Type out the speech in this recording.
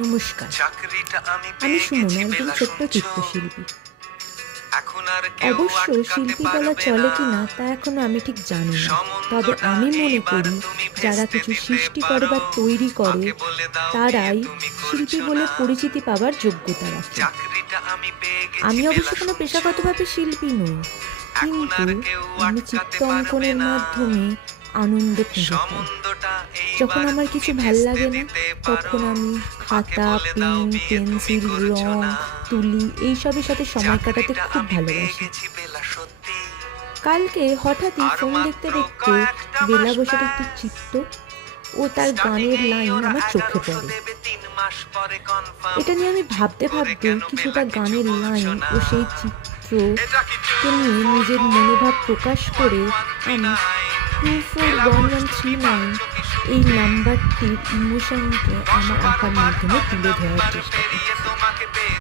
নমস্কার। আমি সুমন একজন ছোট্ট চিত্রশিল্পী অবশ্য চলে না। কি না তা এখনও আমি ঠিক জানি না। তবে আমি মনে করি যারা কিছু সৃষ্টি করে বা তৈরি করে তারাই শিল্পী বলে পরিচিতি পাবার যোগ্যতা রাখে। চাকরিটা আমি অবশ্য কোনো। পেশাগতভাবে শিল্পী নই কিন্তু আমি চিত্র অঙ্কনের মাধ্যমে আনন্দ যখন আমার কিছু ভালো লাগে না তখন আমি খাতা পেন পেন্সিল রং তুলি এইসবের সাথে সময় কাটাতে খুব ভালোবাসি। কালকে হঠাৎই ফোন দেখতে দেখতে বেলা বসার একটি চিত্র ও তার গানের লাইন আমার চোখে পড়ে। মাস পরে এটা নিয়ে আমি ভাবতে ভাবতে কিছুটা গানের লাইন ও সেই চিত্র নিয়ে নিজের মনোভাব প্রকাশ করে আমি two four one one three nine এই নাম্বারটির ইমোশনকে আমার আঁকার মাধ্যমে তুলে ধরার চেষ্টা করি